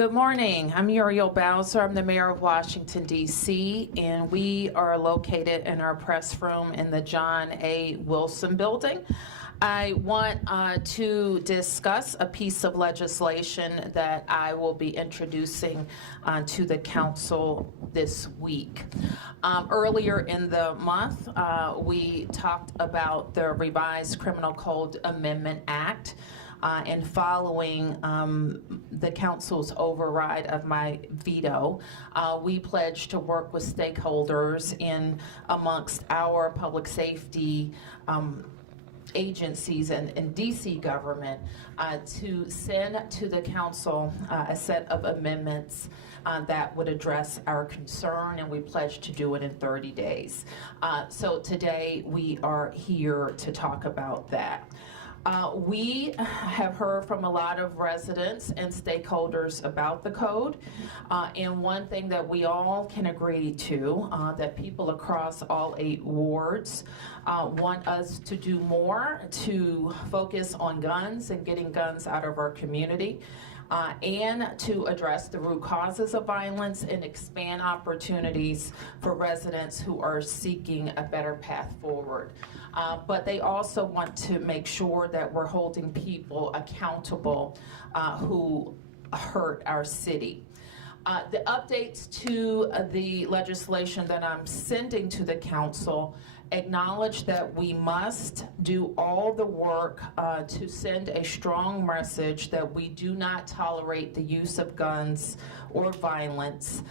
Good morning. I'm Muriel Bowser. I'm the mayor of Washington, D.C., and we are located in our press room in the John A. Wilson building. I want to discuss a piece of legislation that I will be introducing to the council this week. Earlier in the month, we talked about the Revised Criminal Code Amendment Act. And following the council's override of my veto, we pledged to work with stakeholders in amongst our public safety agencies and DC government to send to the council a set of amendments that would address our concern, and we pledged to do it in 30 days. So today we are here to talk about that. We have heard from a lot of residents and stakeholders about the code, and one thing that we all can agree to, that people across all 8 wards want us to do more to focus on guns and getting guns out of our community. And to address the root causes of violence and expand opportunities for residents who are seeking a better path forward. But they also want to make sure that we're holding people accountable who hurt our city. The updates to the legislation that I'm sending to the council acknowledge that we must do all the work to send a strong message that we do not tolerate the use of guns or violence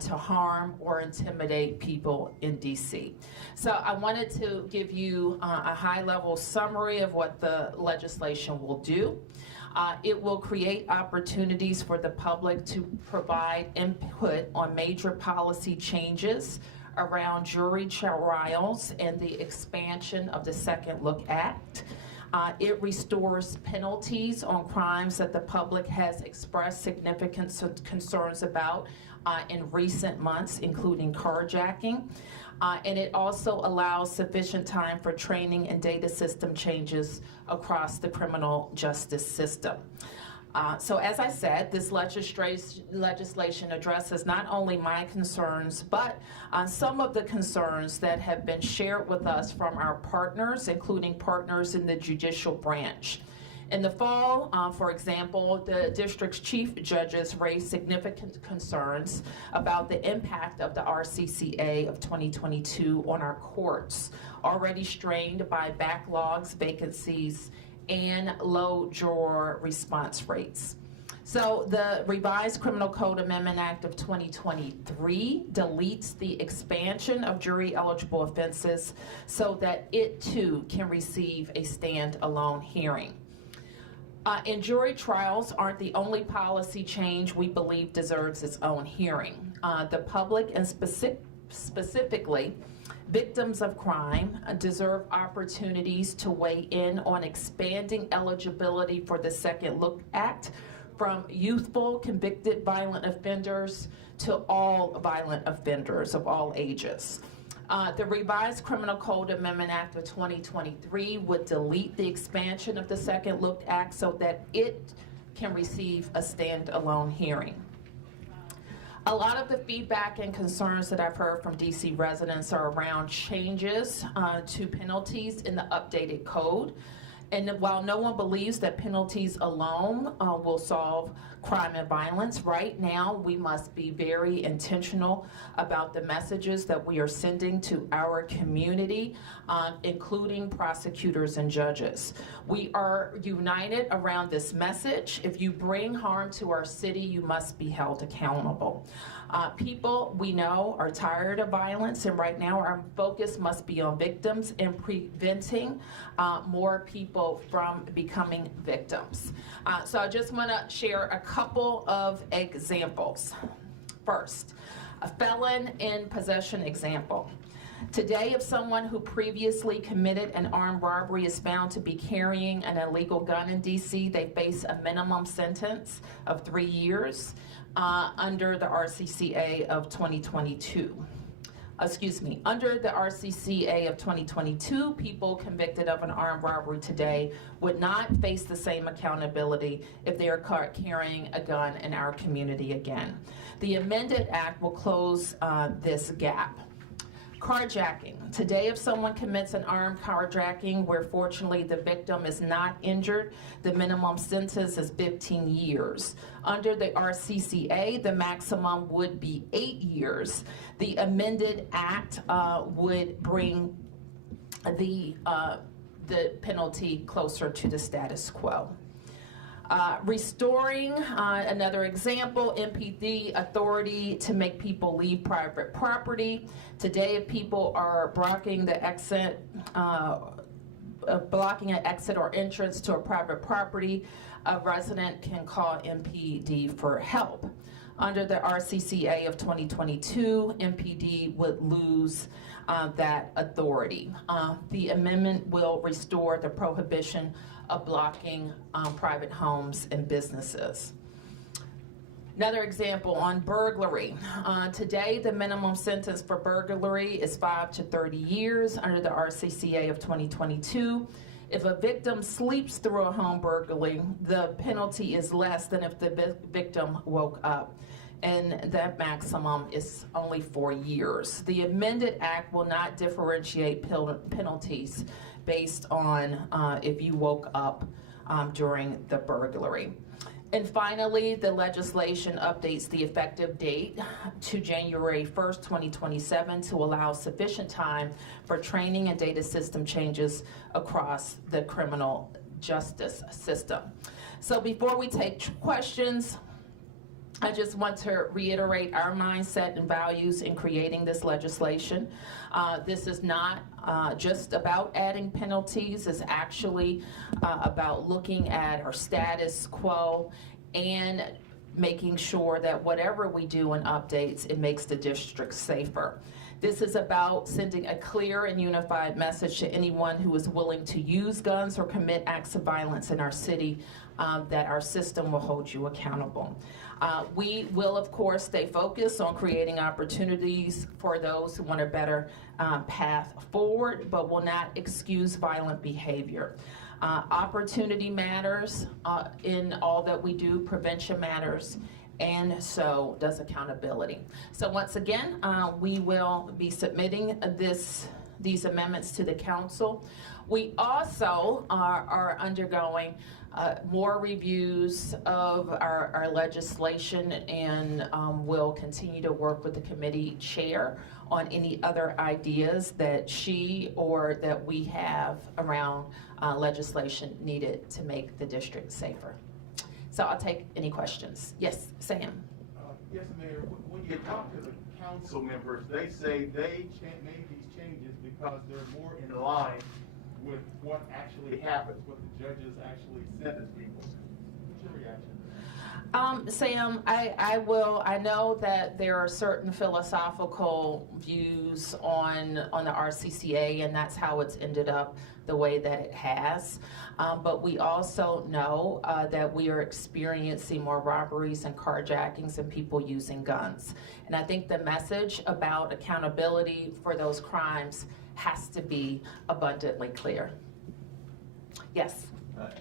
to harm or intimidate people in DC. So I wanted to give you a high-level summary of what the legislation will do. It will create opportunities for the public to provide input on major policy changes around jury trials and the expansion of the Second Look Act. It restores penalties on crimes that the public has expressed significant concerns about in recent months, including carjacking. And it also allows sufficient time for training and data system changes across the criminal justice system. So as I said, this legislation addresses not only my concerns, but some of the concerns that have been shared with us from our partners, including partners in the judicial branch. In the fall, for example, the district's chief judges raised significant concerns about the impact of the RCCA of 2022 on our courts, already strained by backlogs, vacancies, and low juror response rates. So the Revised Criminal Code Amendment Act of 2023 deletes the expansion of jury-eligible offenses so that it too can receive a standalone hearing. And jury trials aren't the only policy change we believe deserves its own hearing. The public, and specifically victims of crime, deserve opportunities to weigh in on expanding eligibility for the Second Look Act from youthful convicted violent offenders to all violent offenders of all ages. The Revised Criminal Code Amendment Act of 2023 would delete the expansion of the Second Look Act so that it can receive a standalone hearing. A lot of the feedback and concerns that I've heard from DC residents are around changes to penalties in the updated code. And while no one believes that penalties alone will solve crime and violence, right now we must be very intentional about the messages that we are sending to our community, including prosecutors and judges. We are united around this message. If you bring harm to our city, you must be held accountable. People we know are tired of violence, and right now our focus must be on victims and preventing more people from becoming victims. So I just want to share a couple of examples. First, a felon in possession example. Today, if someone who previously committed an armed robbery is found to be carrying an illegal gun in DC, they face a minimum sentence of 3 years under the RCCA of 2022. Under the RCCA of 2022, people convicted of an armed robbery today would not face the same accountability if they are caught carrying a gun in our community again. The amended act will close this gap. Carjacking. Today, if someone commits an armed carjacking where fortunately the victim is not injured, the minimum sentence is 15 years. Under the RCCA, the maximum would be 8 years. The amended act would bring the penalty closer to the status quo. Restoring, another example, MPD authority to make people leave private property. Today, if people are blocking the exit, blocking an exit or entrance to a private property, a resident can call MPD for help. Under the RCCA of 2022, MPD would lose that authority. The amendment will restore the prohibition of blocking private homes and businesses. Another example on burglary. Today, the minimum sentence for burglary is 5 to 30 years under the RCCA of 2022. If a victim sleeps through a home burglary, the penalty is less than if the victim woke up, and that maximum is only 4 years. The amended act will not differentiate penalties based on if you woke up during the burglary. And finally, the legislation updates the effective date to January 1st, 2027 to allow sufficient time for training and data system changes across the criminal justice system. So before we take questions, I just want to reiterate our mindset and values in creating this legislation. This is not just about adding penalties. It's actually about looking at our status quo and making sure that whatever we do in updates, it makes the district safer. This is about sending a clear and unified message to anyone who is willing to use guns or commit acts of violence in our city, that our system will hold you accountable. We will, of course, stay focused on creating opportunities for those who want a better path forward, but will not excuse violent behavior. Opportunity matters in all that we do. Prevention matters, and so does accountability. So once again, we will be submitting these amendments to the council. We also are undergoing more reviews of our legislation, and will continue to work with the committee chair on any other ideas that she or that we have around legislation needed to make the district safer. So I'll take any questions. Yes, Sam. Yes, Mayor. When you talk to the council members, they say they made these changes because they're more in line with what actually happens, what the judges actually sentence people. What's your reaction? Sam, I know that there are certain philosophical views on the RCCA, and that's how it's ended up the way that it has. But we also know that we are experiencing more robberies and carjackings and people using guns. And I think the message about accountability for those crimes has to be abundantly clear. Yes?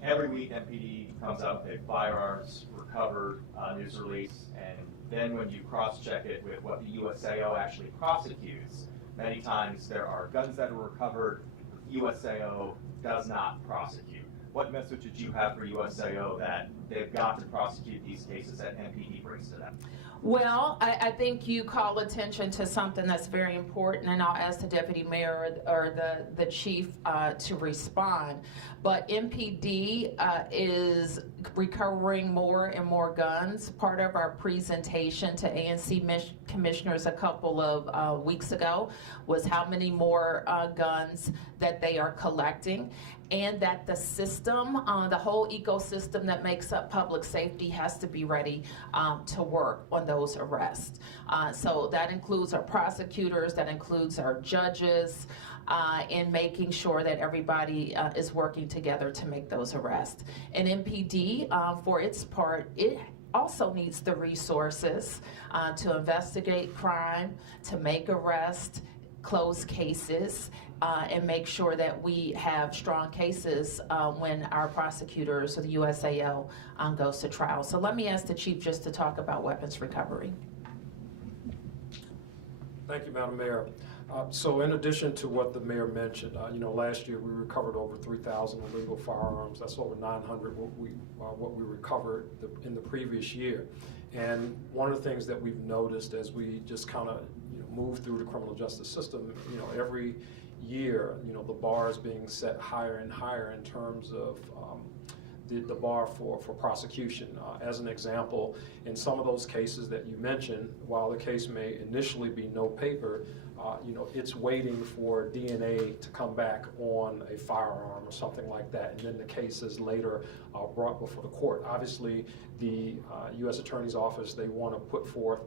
Every week, MPD comes out with a firearms recovered news release, and then when you cross-check it with what the USAO actually prosecutes, many times there are guns that are recovered, USAO does not prosecute. What message did you have for USAO that they've got to prosecute these cases that MPD brings to them? Well, I think you call attention to something that's very important, and I'll ask the deputy mayor or the chief to respond. But MPD is recovering more and more guns. Part of our presentation to ANC commissioners a couple of weeks ago was how many more guns that they are collecting, and that the system, the whole ecosystem that makes up public safety has to be ready to work on those arrests. So that includes our prosecutors, that includes our judges, in making sure that everybody is working together to make those arrests. And MPD, for its part, it also needs the resources to investigate crime, to make arrests, close cases, and make sure that we have strong cases when our prosecutors or the USAO goes to trial. So let me ask the Chief just to talk about weapons recovery. Thank you, Madam Mayor. So in addition to what the mayor mentioned, last year we recovered over 3,000 illegal firearms. That's over 900 what we recovered in the previous year. And one of the things that we've noticed as we just kind of move through the criminal justice system, every year, the bar is being set higher and higher in terms of the bar for prosecution. As an example, in some of those cases that you mentioned, while the case may initially be no paper, it's waiting for DNA to come back on a firearm or something like that, and then the case is later brought before the court. Obviously, the U.S. Attorney's Office, they want to put forth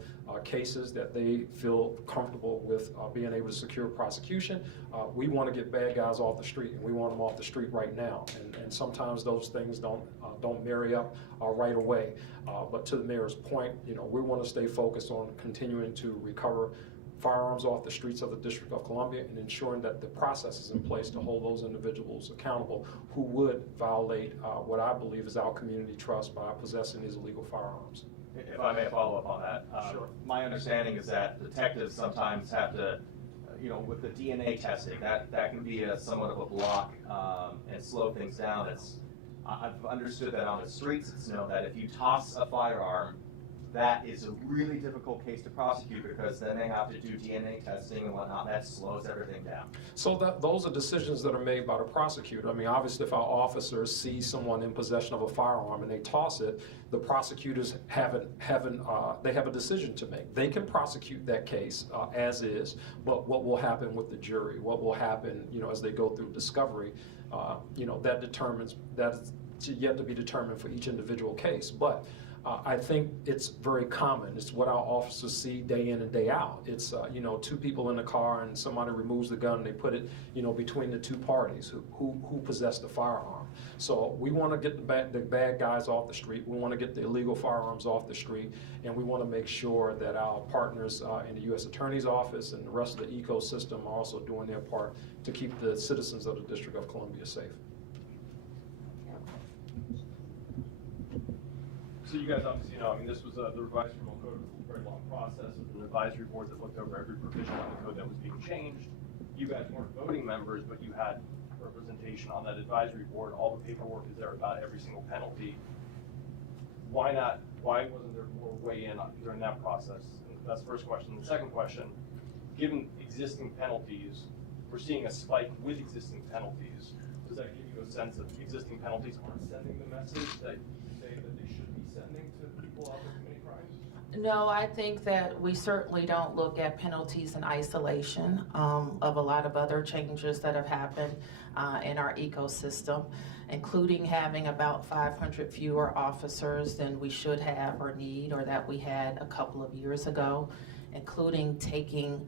cases that they feel comfortable with being able to secure prosecution. We want to get bad guys off the street, and we want them off the street right now. And sometimes those things don't marry up right away. But to the mayor's point, we want to stay focused on continuing to recover firearms off the streets of the District of Columbia and ensuring that the process is in place to hold those individuals accountable who would violate what I believe is our community trust by possessing these illegal firearms. If I may follow up on that. Sure. My understanding is that detectives sometimes have to, with the DNA testing, that can be somewhat of a block and slow things down. I've understood that on the streets, it's known that if you toss a firearm, that is a really difficult case to prosecute because then they have to do DNA testing and whatnot. That slows everything down. So those are decisions that are made by the prosecutor. I mean, obviously, if our officers see someone in possession of a firearm and they toss it, the prosecutors they have a decision to make. They can prosecute that case as is, but what will happen with the jury? What will happen, as they go through discovery? That's yet to be determined for each individual case. But I think it's very common. It's what our officers see day in and day out. It's, two people in the car and somebody removes the gun and they put it, between the two parties who possess the firearm. So we want to get the bad guys off the street. We want to get the illegal firearms off the street. And we want to make sure that our partners in the U.S. Attorney's Office and the rest of the ecosystem are also doing their part to keep the citizens of the District of Columbia safe. So you guys obviously know, this was the revised criminal code was a very long process. It was an advisory board that looked over every provision on the code that was being changed. You guys weren't voting members, but you had representation on that advisory board. All the paperwork is there about every single penalty. Why not? Why wasn't there more weigh-in during that process? And that's the first question. The second question, given existing penalties, we're seeing a spike with existing penalties. Does that give you a sense that existing penalties aren't sending the message that you say that they should be sending to people out there committing crimes? No, I think that we certainly don't look at penalties in isolation of a lot of other changes that have happened in our ecosystem, including having about 500 fewer officers than we should have or need or that we had a couple of years ago, including taking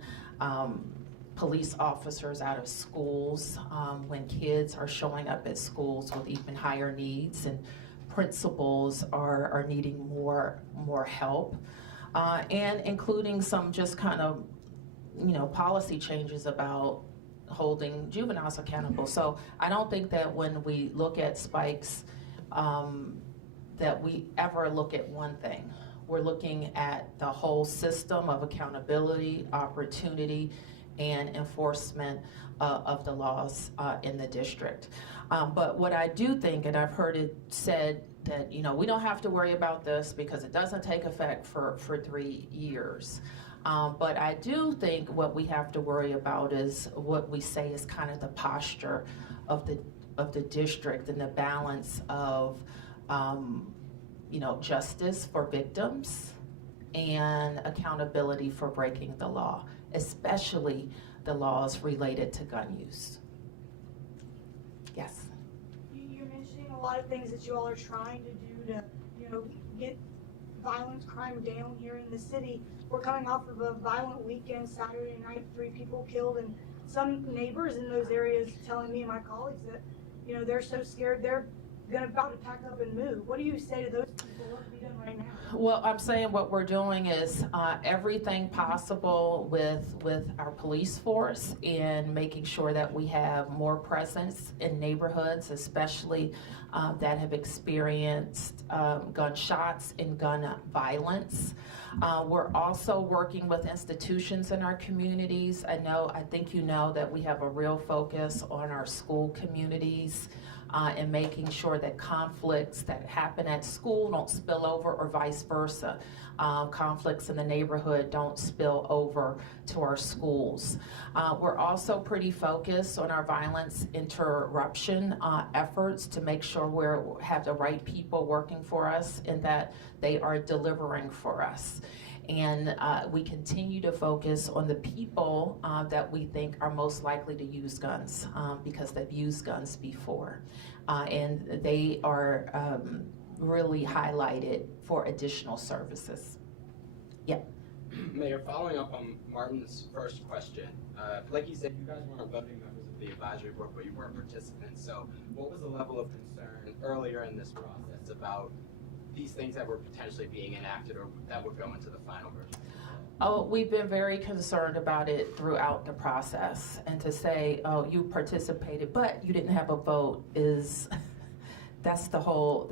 police officers out of schools when kids are showing up at schools with even higher needs and principals are needing more help, and including some just kind of, policy changes about holding juveniles accountable. So I don't think that when we look at spikes that we ever look at one thing. We're looking at the whole system of accountability, opportunity, and enforcement of the laws in the district. But what I do think, and I've heard it said that, we don't have to worry about this because it doesn't take effect for 3 years. But I do think what we have to worry about is what we say is kind of the posture of the district and the balance of, justice for victims and accountability for breaking the law, especially the laws related to gun use. Yes. You're mentioning a lot of things that you all are trying to do to, get violent crime down here in the city. We're coming off of a violent weekend, Saturday night, 3 people killed, and some neighbors in those areas telling me and my colleagues that, they're so scared about to pack up and move. What do you say to those people? What can be done right now? Well, I'm saying what we're doing is everything possible with our police force in making sure that we have more presence in neighborhoods, especially that have experienced gunshots and gun violence. We're also working with institutions in our communities. I think you know that we have a real focus on our school communities and making sure that conflicts that happen at school don't spill over or vice versa. Conflicts in the neighborhood don't spill over to our schools. We're also pretty focused on our violence interruption efforts to make sure we have the right people working for us and that they are delivering for us. And we continue to focus on the people that we think are most likely to use guns because they've used guns before. And they are really highlighted for additional services. Yep. Mayor, following up on Martin's first question, like you said, you guys weren't voting members of the advisory board, but you were participants. So what was the level of concern earlier in this process about these things that were potentially being enacted or that would go into the final version? Oh, we've been very concerned about it throughout the process. And to say, oh, you participated, but you didn't have a vote is, that's the whole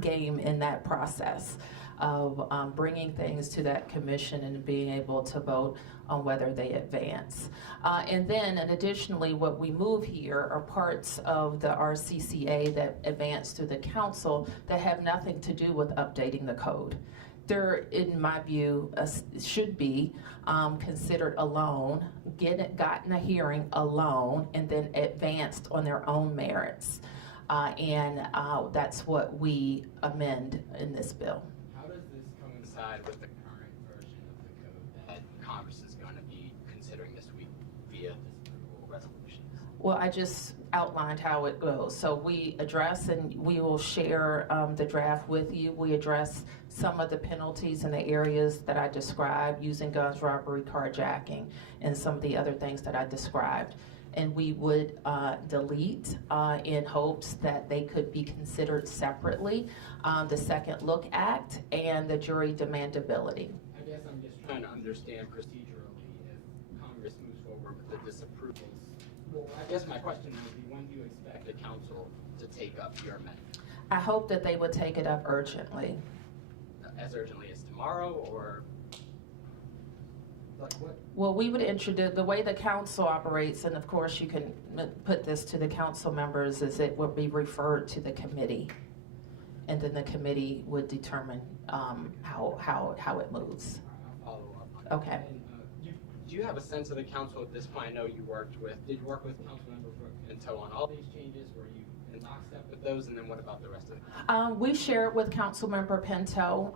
game in that process of bringing things to that commission and being able to vote on whether they advance. And additionally, what we move here are parts of the RCCA that advance through the council that have nothing to do with updating the code. They're, in my view, should be considered alone, gotten a hearing alone, and then advanced on their own merits. And that's what we amend in this bill. How does this coincide with the current version of the code that Congress is going to be considering this week via disapproval resolutions? Well, I just outlined how it goes. So we address, and we will share the draft with you. We address some of the penalties in the areas that I described, using guns, robbery, carjacking, and some of the other things that I described. And we would delete in hopes that they could be considered separately, the Second Look Act and the jury demandability. I guess I'm just trying to understand procedurally if Congress moves forward with the disapprovals. Well, I guess my question would be, when do you expect the council to take up your amendment? I hope that they would take it up urgently. As urgently as tomorrow, or like what? Well, we would introduce, the way the council operates, and of course you can put this to the council members, is it would be referred to the committee. And then the committee would determine how it moves. I'll follow up on that. Okay. And, do you have a sense of the council at this point? I know you did you work with Councilmember Pinto on all these changes? Were you in lockstep with those? And then what about the rest of it? We shared with Councilmember Pinto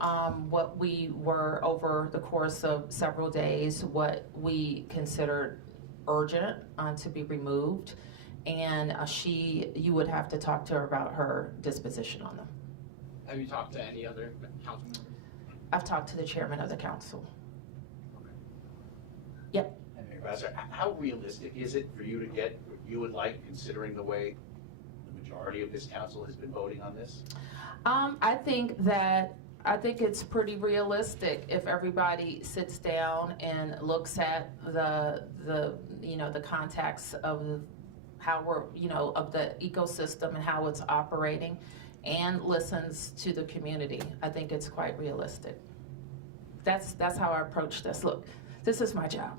what we were over the course of several days, what we considered urgent to be removed. And you would have to talk to her about her disposition on them. Have you talked to any other council members? I've talked to the chairman of the council. Yep. And Mayor Glasser, how realistic is it for you to get what you would like, considering the way the majority of this council has been voting on this? I think it's pretty realistic if everybody sits down and looks at the context of how of the ecosystem and how it's operating, and listens to the community. I think it's quite realistic. That's how I approach this. Look, this is my job.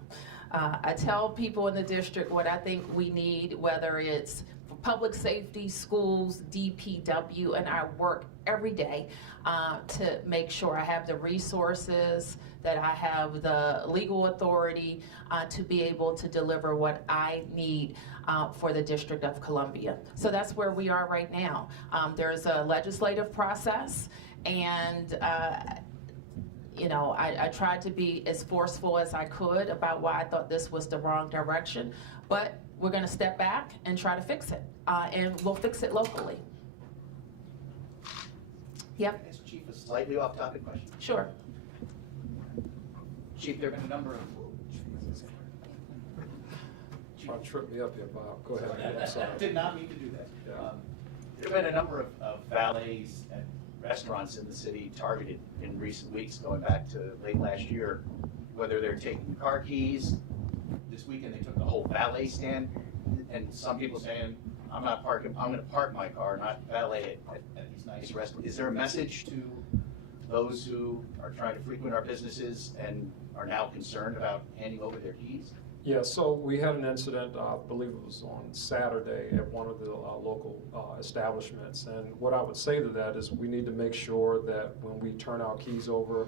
I tell people in the district what I think we need, whether it's for public safety, schools, DPW, and I work every day to make sure I have the resources, that I have the legal authority to be able to deliver what I need for the District of Columbia. So that's where we are right now. There's a legislative process, and I tried to be as forceful as I could about why I thought this was the wrong direction, but we're going to step back and try to fix it, and we'll fix it locally. Yep, Ask Chief a slightly off-topic question. sure. Chief, there have been a number of... Trying to trip me up here, Bob. Go ahead. I'm sorry. Did not mean to do that. Yeah. There have been a number of valets and restaurants in the city targeted in recent weeks, going back to late last year, whether they're taking car keys. This weekend, they took the whole valet stand, and some people saying, I'm not parking, I'm gonna park my car, not valet at these nice restaurants. Is there a message to those who are trying to frequent our businesses and are now concerned about handing over their keys? Yeah, so we had an incident, I believe it was on Saturday at one of the local establishments. And what I would say to that is we need to make sure that when we turn our keys over,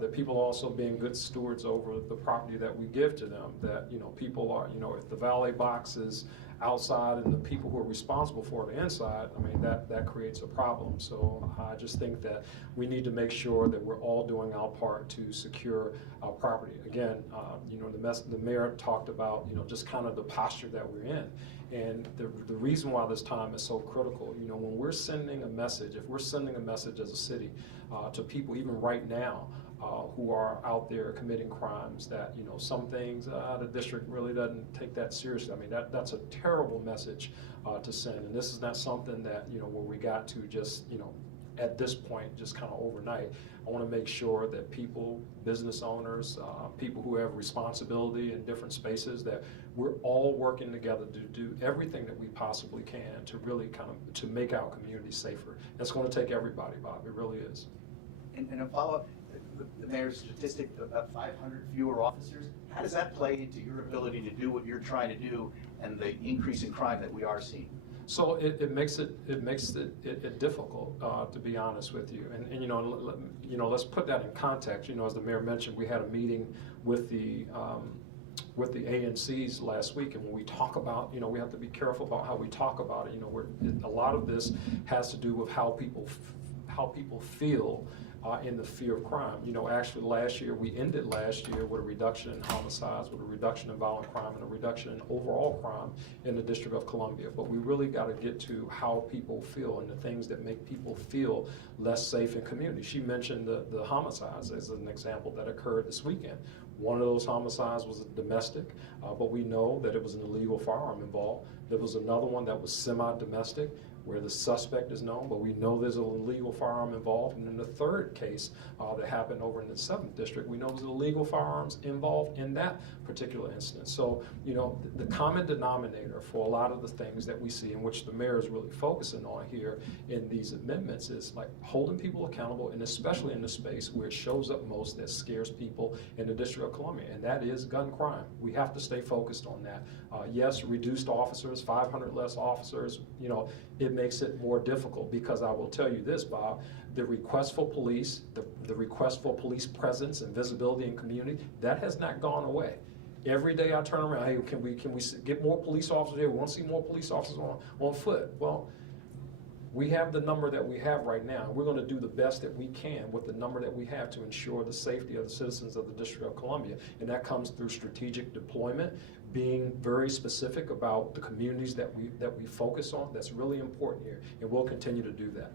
that people also being good stewards over the property that we give to them, that, people are, if the valet box is outside and the people who are responsible for it are inside, I mean, that creates a problem. So I just think that we need to make sure that we're all doing our part to secure our property. Again, the mayor talked about, just kind of the posture that we're in. And the reason why this time is so critical, when we're sending a message, if we're sending a message as a city to people, even right now, who are out there committing crimes, that some things the district really doesn't take that seriously. I mean, that's a terrible message to send, and this is not something that where we got to just at this point just kind of overnight. I want to make sure that people, business owners, people who have responsibility in different spaces, that we're all working together to do everything that we possibly can to really to make our community safer. It's going to take everybody, Bob. It really is. And a follow-up, the mayor's statistic about 500 fewer officers, how does that play into your ability to do what you're trying to do and the increase in crime that we are seeing? So it makes it difficult, to be honest with you. And let's put that in context. As the mayor mentioned, we had a meeting with the ANCs last week, and when we talk about, we have to be careful about how we talk about it. A lot of this has to do with how people feel in the fear of crime. Actually last year, we ended last year with a reduction in homicides, with a reduction in violent crime, and a reduction in overall crime in the District of Columbia. But we really got to get to how people feel and the things that make people feel less safe in community. She mentioned the homicides as an example that occurred this weekend. One of those homicides was a domestic, but we know that it was an illegal firearm involved. There was another one that was semi-domestic, where the suspect is known, but we know there's an illegal firearm involved. And in the third case that happened over in the 7th District, we know there's illegal firearms involved in that particular incident. So, the common denominator for a lot of the things that we see, in which the mayor is really focusing on here in these amendments, is like holding people accountable, and especially in the space where it shows up most, that scares people in the District of Columbia, and that is gun crime. We have to stay focused on that. Yes, reduced officers, 500 less officers, it makes it more difficult, because I will tell you this, Bob, the request for police, the request for police presence and visibility in community, that has not gone away. Every day I turn around, hey, can we get more police officers here? We want to see more police officers on foot. Well, we have the number that we have right now. We're going to do the best that we can with the number that we have to ensure the safety of the citizens of the District of Columbia. And that comes through strategic deployment, being very specific about the communities that we focus on. That's really important here, and we'll continue to do that.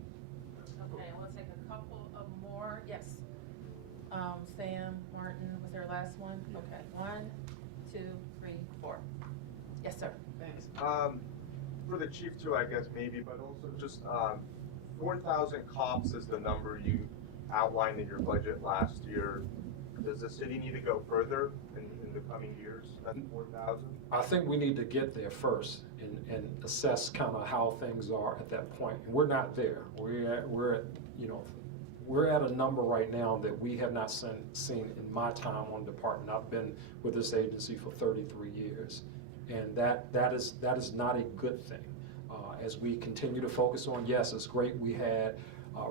Okay, we'll take a couple of more. Yes. Sam, Martin, was there a last one? Okay, 1, 2, 3, 4. Yes, sir. Thanks. For the chief too, I guess maybe, but also just 4,000 cops is the number you outlined in your budget last year. Does the city need to go further in the coming years than 4,000? I think we need to get there first and assess kind of how things are at that point. And we're not there. We're at a number right now that we have not seen in my time on the department. I've been with this agency for 33 years. And that is not a good thing. As we continue to focus on, yes, it's great we had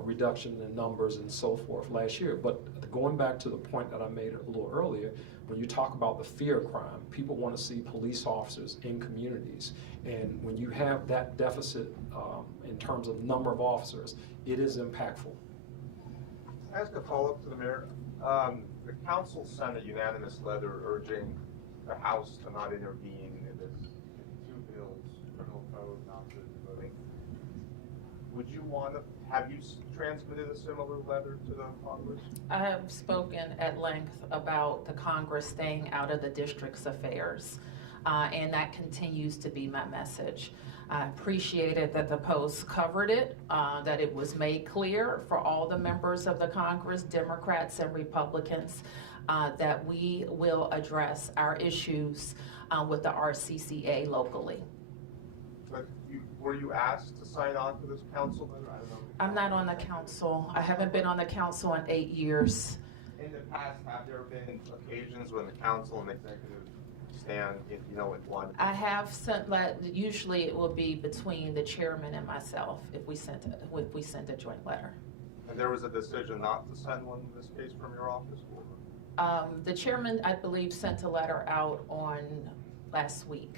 reduction in numbers and so forth last year, but going back to the point that I made a little earlier, when you talk about the fear of crime, people want to see police officers in communities. And when you have that deficit in terms of number of officers, it is impactful. Can I ask a follow-up to the mayor? The council sent a unanimous letter urging the House to not intervene in this 2 bills, criminal code, non-citizen voting. Would you have you transmitted a similar letter to the Congress? I have spoken at length about the Congress staying out of the district's affairs, and that continues to be my message. I appreciated that the Post covered it, that it was made clear for all the members of the Congress, Democrats and Republicans, that we will address our issues with the RCCA locally. But were you asked to sign on to this council letter? I don't know. I'm not on the council. I haven't been on the council in 8 years. In the past, have there been occasions when the council and executive stand, with one? I have sent, usually it will be between the chairman and myself if we send a joint letter. And there was a decision not to send one in this case from your office? The chairman, I believe, sent a letter out on last week.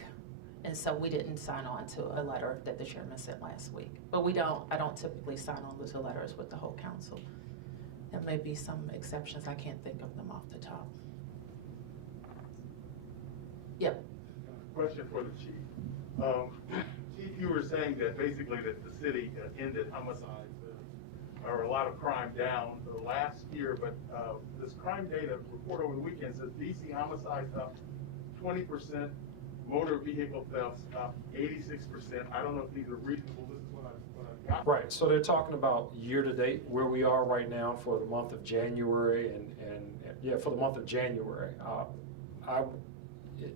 And so we didn't sign on to a letter that the chairman sent last week. But I don't typically sign on to letters with the whole council. There may be some exceptions. I can't think of them off the top. Yep. Question for the chief. Chief, you were saying that basically that the city ended homicides or a lot of crime down last year, but this crime data report over the weekend says DC homicides up 20%, motor vehicle thefts up 86%. I don't know if these are reasonable. This is what I got. Right, so they're talking about year-to-date, where we are right now for the month of January, and for the month of January.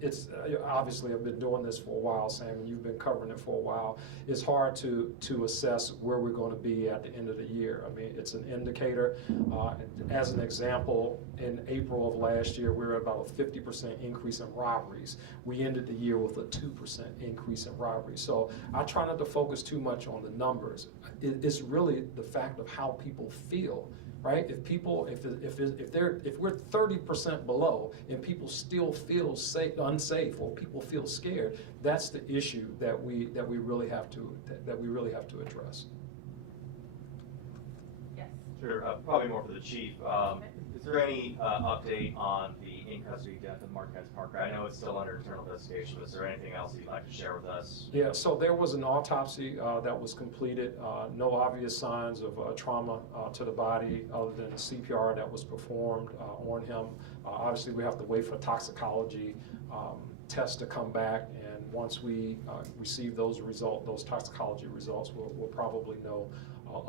It's obviously I've been doing this for a while, Sam, and you've been covering it for a while. It's hard to assess where we're going to be at the end of the year. I mean, it's an indicator. As an example, in April of last year, we were at about a 50% increase in robberies. We ended the year with a 2% increase in robberies. So I try not to focus too much on the numbers. It's really the fact of how people feel. Right? If we're 30% below and people still feel unsafe or people feel scared, that's the issue that we really have to address. Yes. Sure, probably more for the chief. Is there any update on the in-custody death of Marquez Parker? I know it's still under internal investigation, but is there anything else you'd like to share with us? Yeah, so there was an autopsy that was completed. No obvious signs of trauma to the body other than CPR that was performed on him. Obviously, we have to wait for toxicology tests to come back, and once we receive those toxicology results, we'll probably know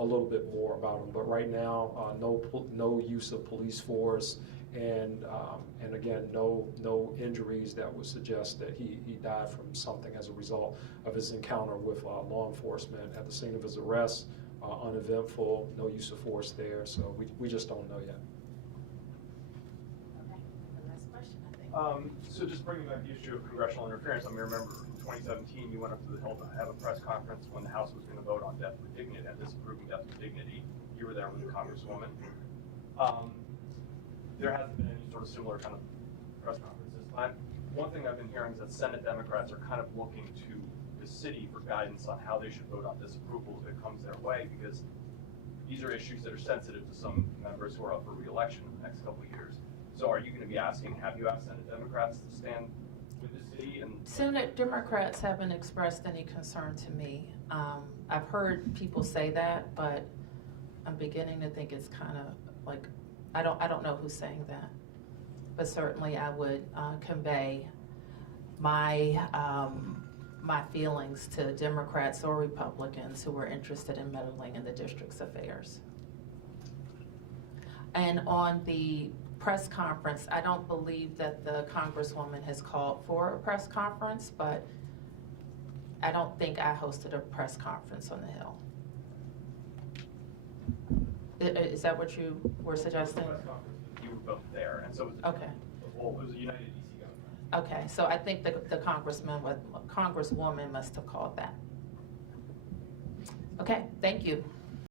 a little bit more about him. But right now, no use of police force, and again, no injuries that would suggest that he died from something as a result of his encounter with law enforcement at the scene of his arrest. Uneventful, no use of force there, so we just don't know yet. Okay. The last question, I think. So just bringing back the issue of congressional interference, I remember in 2017 you went up to the Hill to have a press conference when the House was going to vote on death with dignity and disapproving death with dignity. You were there with the Congresswoman. There hasn't been any sort of similar kind of press conference this time. One thing I've been hearing is that Senate Democrats are kind of looking to the city for guidance on how they should vote on disapproval if it comes their way, because these are issues that are sensitive to some members who are up for re-election in the next couple of years. So are you going to be have you asked Senate Democrats to stand with the city? And Senate Democrats haven't expressed any concern to me. I've heard people say that, but I'm beginning to think it's kind of like, I don't know who's saying that, but certainly I would convey my my feelings to Democrats or Republicans who are interested in meddling in the district's affairs. And on the press conference, I don't believe that the Congresswoman has called for a press conference, but I don't think I hosted a press conference on the Hill. Is that what you were suggesting? press conference, you were both there, and so it was Okay. it was a United DC government. Okay, so I think the Congresswoman must have called that. Okay, thank you.